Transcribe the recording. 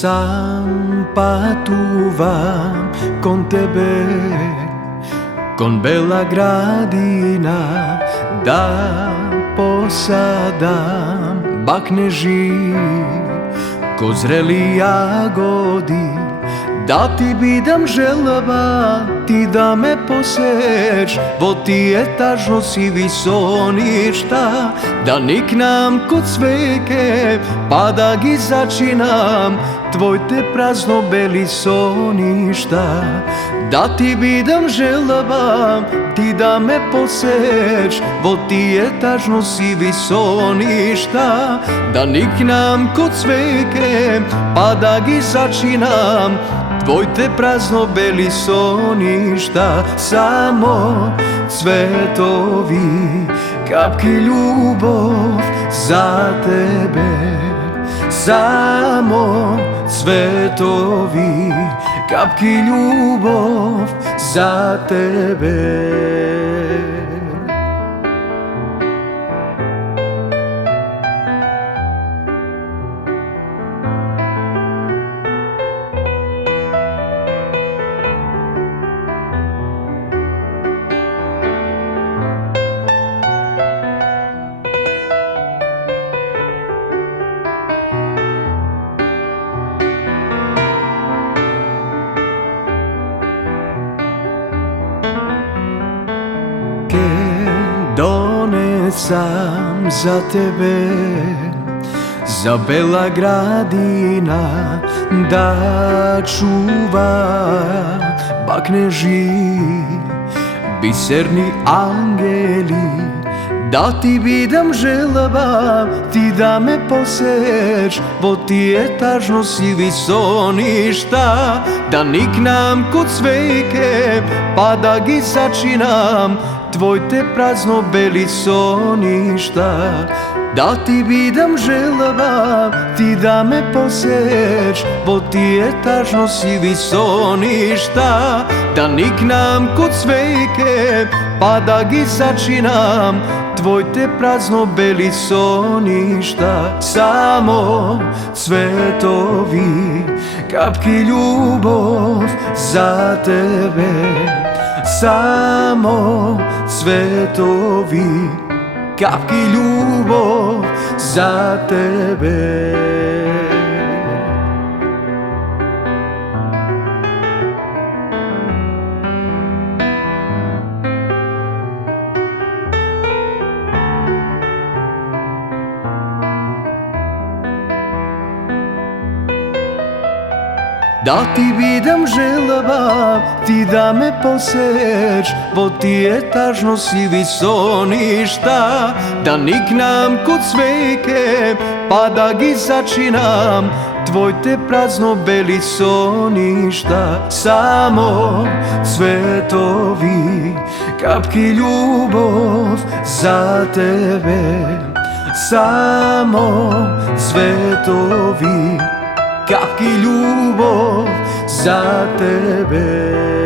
Sam patuvam con tebe, con bela gradina, da posadam bakneži, ko zreli jagodi, da ti bidam želava, ti da me poseć, vo ti etažno si visoništa, da niknam kod sveke, pa da gi začinam, tvoj te prazno beli soništa. Da ti bidam želava, ti da me poseć, vo ti etažno si visoništa, da niknam kod sveke, pa da gi začinam, tvoj te prazno beli soništa. Samo cvetovi, kapki ljubov za tebe. Samo cvetovi, kapki ljubov za tebe. Donesam za tebe, za bela gradina, da čuva bakneži, biserni angeli, da ti bidam želava, ti da me poseć, vo ti etažno si visoništa, da niknam kod sveke, pa da gi začinam, tvoj te prazno beli soništa. Da ti bidam želava, ti da me poseć, vo ti etažno si visoništa, da niknam kod sveke, pa da gi začinam, tvoj te prazno beli soništa. Samo cvetovi, kapki ljubov za tebe. Samo cvetovi, kapki ljubov za tebe. Da ti bidam želava, ti da me poseć, vo ti etažno si visoništa, da niknam kod sveke, pa da gi začinam, tvoj te prazno beli soništa. Samo cvetovi, kapki ljubov za tebe. Samo cvetovi, kapki ljubov za tebe.